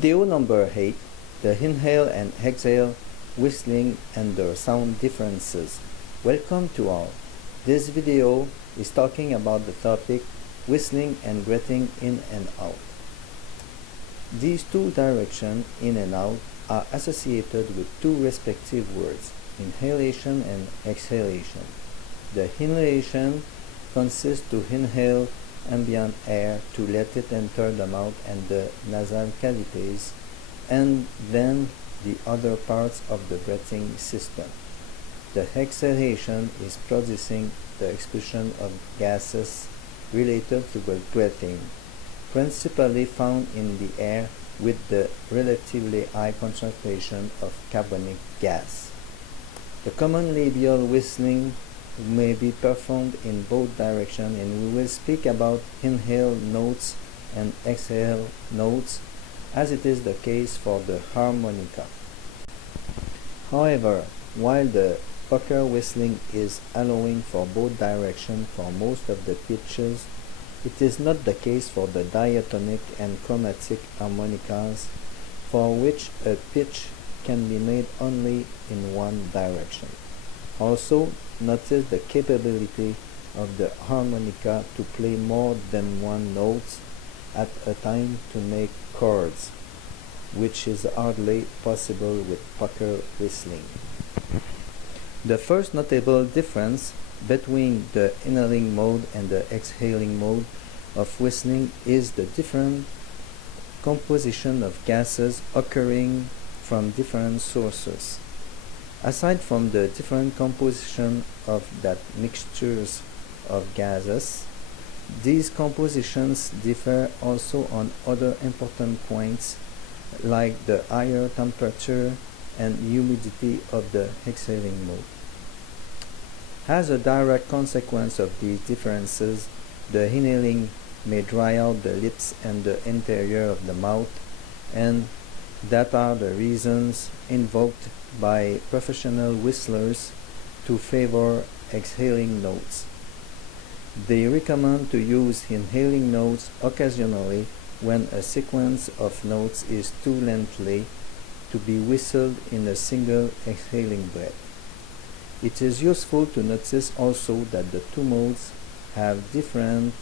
Video number 8, the inhale and exhale, whistling and their sound differences. Welcome to all. This video is talking about the topic whistling and breathing in and out. These two directions, in and out, are associated with two respective words, inhalation and exhalation. The inhalation consists to inhale ambient air to let it enter the mouth and the nasal cavities, and then the other parts of the breathing system. The exhalation is producing the expulsion of gases related to the breathing, principally found in the air with the relatively high concentration of carbonic gas. The common labial whistling may be performed in both directions, and we will speak about inhale notes and exhale notes as it is the case for the harmonica. However, while the pucker whistling is allowing for both directions for most of the pitches, it is not the case for the diatonic and chromatic harmonicas, for which a pitch can be made only in one direction. Also, notice the capability of the harmonica to play more than one note at a time to make chords, which is hardly possible with pucker whistling. The first notable difference between the inhaling mode and the exhaling mode of whistling is the different composition of gases occurring from different sources. Aside from the different composition of that mixtures of gases, these compositions differ also on other important points like the higher temperature and humidity of the exhaling mode. As a direct consequence of these differences, the inhaling may dry out the lips and the interior of the mouth, and that are the reasons invoked by professional whistlers to favor exhaling notes. They recommend to use inhaling notes occasionally when a sequence of notes is too lengthy to be whistled in a single exhaling breath. It is useful to notice also that the two modes have different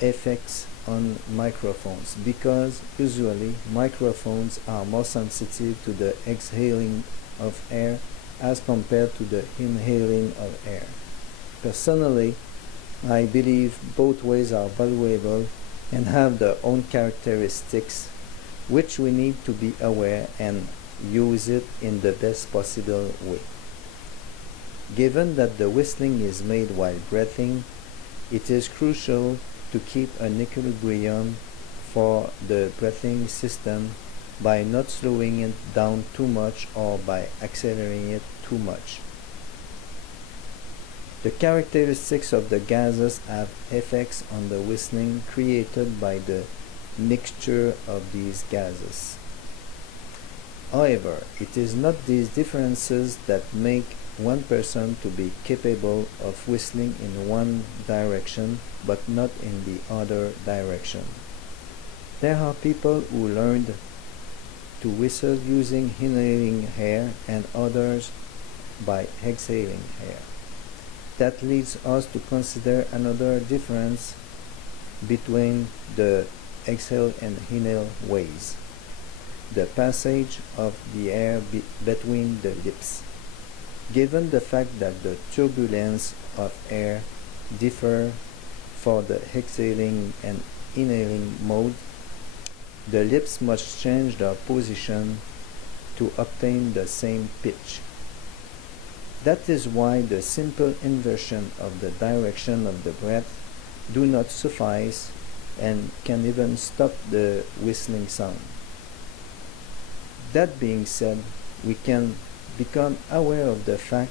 effects on microphones, because usually microphones are more sensitive to the exhaling of air as compared to the inhaling of air. Personally, I believe both ways are valuable and have their own characteristics, which we need to be aware and use it in the best possible way. Given that the whistling is made while breathing, it is crucial to keep an equilibrium for the breathing system by not slowing it down too much or by accelerating it too much. The characteristics of the gases have effects on the whistling created by the mixture of these gases. However, it is not these differences that make one person to be capable of whistling in one direction but not in the other direction. There are people who learned to whistle using inhaling air and others by exhaling air. That leads us to consider another difference between the exhale and inhale ways: the passage of the air between the lips. Given the fact that the turbulence of air differ for the exhaling and inhaling mode, the lips must change their position to obtain the same pitch. That is why the simple inversion of the direction of the breath do not suffice and can even stop the whistling sound. That being said, we can become aware of the fact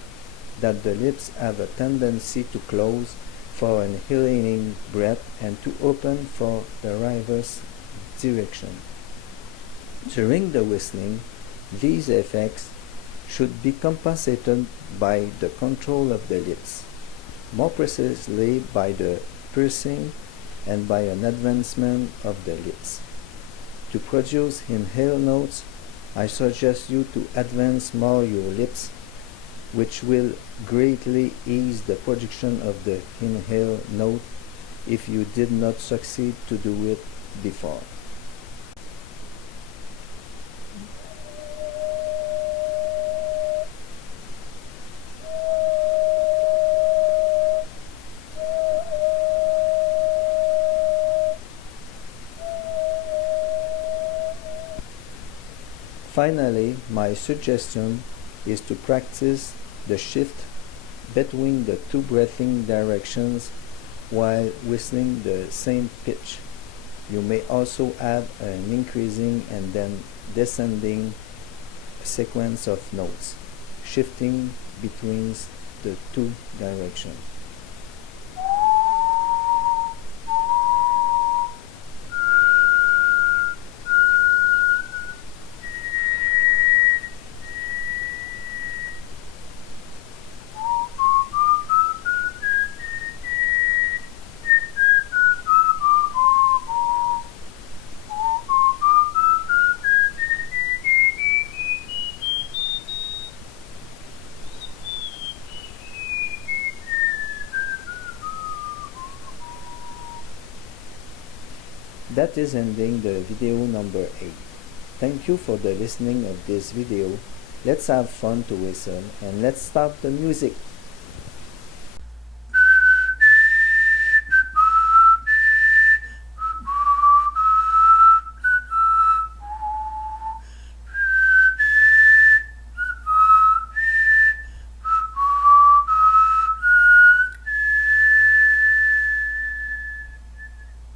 that the lips have a tendency to close for an inhaling breath and to open for the reverse direction. During the whistling, these effects should be compensated by the control of the lips, more precisely by the pursing and by an advancement of the lips. To produce inhale notes, I suggest you to advance more your lips, which will greatly ease the production of the inhale note if you did not succeed to do it before. Finally, my suggestion is to practice the shift between the two breathing directions while whistling the same pitch. You may also add an increasing and then descending sequence of notes, shifting between the two directions. That is ending the video number 8. Thank you for the listening of this video. Let's have fun to whistle and let's start the music.